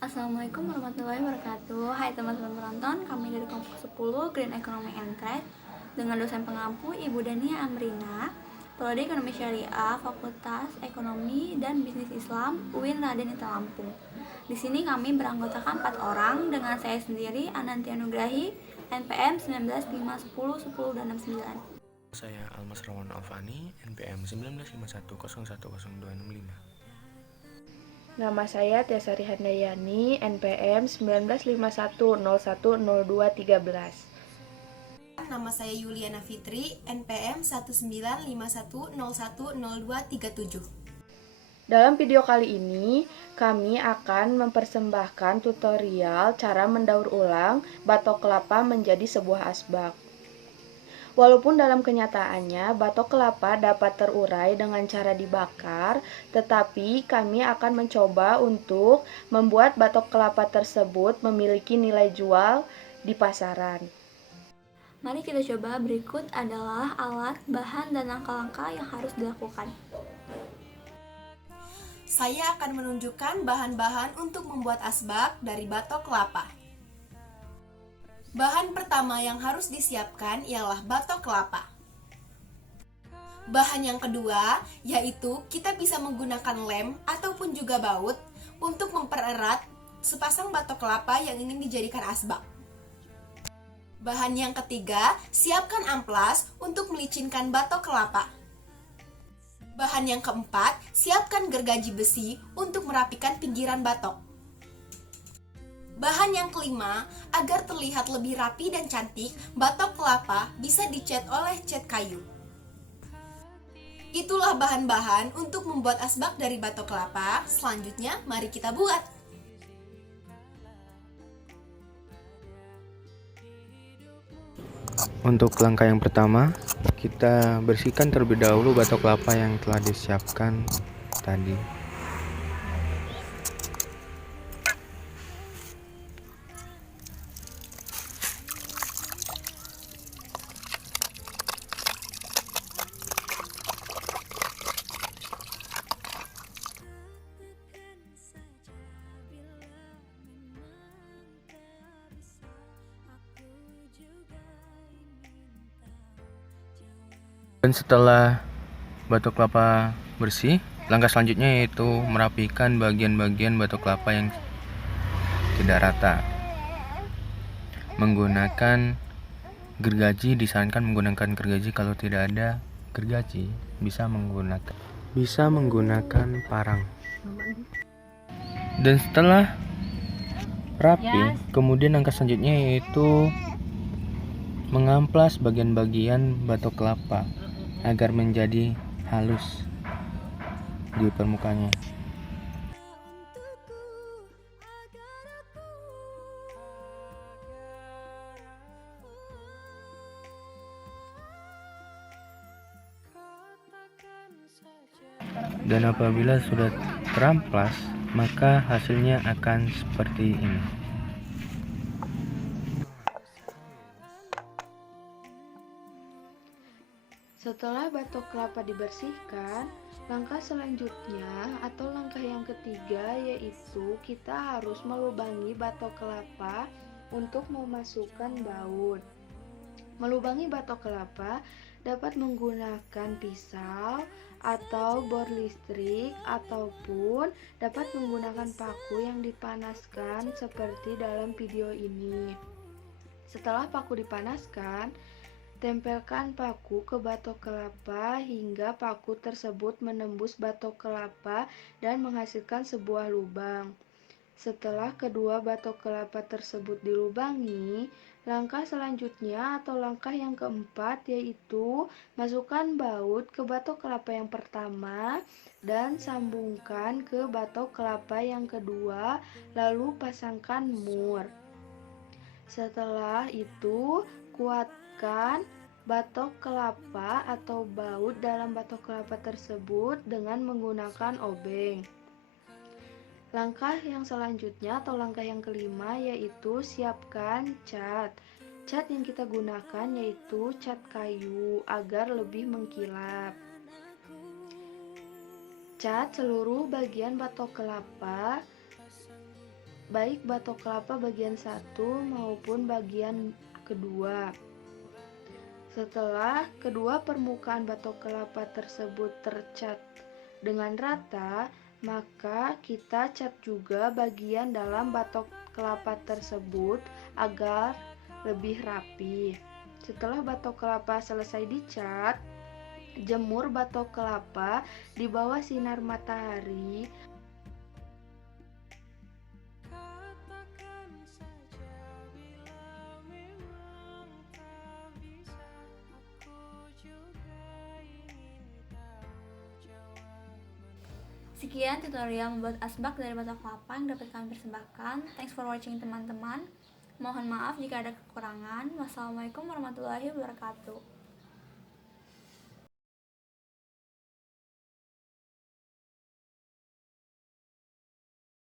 Assalamualaikum warahmatullahi wabarakatuh. Hai teman-teman penonton, kami dari kelompok 10 Green Economy and Trade dengan dosen pengampu Ibu Dania Amrina, Prodi Ekonomi Syariah, Fakultas Ekonomi dan Bisnis Islam, UIN Raden Intan Lampung. Di sini kami beranggotakan 4 orang dengan saya sendiri Anantia Nugrahi, NPM 19 5 10 10 dan 69. Saya Almas Rawan Alfani, NPM 1951010265. Nama saya Tiasari Handayani, NPM 1951010213. Nama saya Yuliana Fitri, NPM 1951010237. Dalam video kali ini, kami akan mempersembahkan tutorial cara mendaur ulang batok kelapa menjadi sebuah asbak. Walaupun dalam kenyataannya batok kelapa dapat terurai dengan cara dibakar, tetapi kami akan mencoba untuk membuat batok kelapa tersebut memiliki nilai jual di pasaran. Mari kita coba. Berikut adalah alat, bahan, dan langkah-langkah yang harus dilakukan. Saya akan menunjukkan bahan-bahan untuk membuat asbak dari batok kelapa. Bahan pertama yang harus disiapkan ialah batok kelapa. Bahan yang kedua yaitu kita bisa menggunakan lem ataupun juga baut untuk mempererat sepasang batok kelapa yang ingin dijadikan asbak. Bahan yang ketiga, siapkan amplas untuk melicinkan batok kelapa. Bahan yang keempat, siapkan gergaji besi untuk merapikan pinggiran batok. Bahan yang kelima, agar terlihat lebih rapi dan cantik, batok kelapa bisa dicat oleh cat kayu. Itulah bahan-bahan untuk membuat asbak dari batok kelapa. Selanjutnya, mari kita buat. Untuk langkah yang pertama, kita bersihkan terlebih dahulu batok kelapa yang telah disiapkan tadi. Dan setelah batok kelapa bersih, langkah selanjutnya yaitu merapikan bagian-bagian batok kelapa yang tidak rata. Menggunakan gergaji, disarankan menggunakan gergaji. Kalau tidak ada gergaji, bisa menggunakan parang. Dan setelah rapi, kemudian langkah selanjutnya yaitu mengamplas bagian-bagian batok kelapa agar menjadi halus di permukaannya. Dan apabila sudah teramplas, maka hasilnya akan seperti ini. Setelah batok kelapa dibersihkan, langkah selanjutnya atau langkah yang ketiga yaitu kita harus melubangi batok kelapa untuk memasukkan baut. Melubangi batok kelapa dapat menggunakan pisau atau bor listrik ataupun dapat menggunakan paku yang dipanaskan seperti dalam video ini. Setelah paku dipanaskan, tempelkan paku ke batok kelapa hingga paku tersebut menembus batok kelapa dan menghasilkan sebuah lubang. Setelah kedua batok kelapa tersebut dilubangi, langkah selanjutnya atau langkah yang keempat yaitu masukkan baut ke batok kelapa yang pertama dan sambungkan ke batok kelapa yang kedua, lalu pasangkan mur. Setelah itu, kuatkan batok kelapa atau baut dalam batok kelapa tersebut dengan menggunakan obeng. Langkah yang selanjutnya atau langkah yang kelima yaitu siapkan cat. Cat yang kita gunakan yaitu cat kayu agar lebih mengkilap. Cat seluruh bagian batok kelapa baik batok kelapa bagian satu maupun bagian kedua. Setelah kedua permukaan batok kelapa tersebut tercat dengan rata, maka kita cat juga bagian dalam batok kelapa tersebut agar lebih rapi. Setelah batok kelapa selesai dicat, jemur batok kelapa di bawah sinar matahari. Sekian tutorial membuat asbak dari batok kelapa yang dapat kami persembahkan. Thanks for watching teman-teman. Mohon maaf jika ada kekurangan. Wassalamualaikum warahmatullahi wabarakatuh.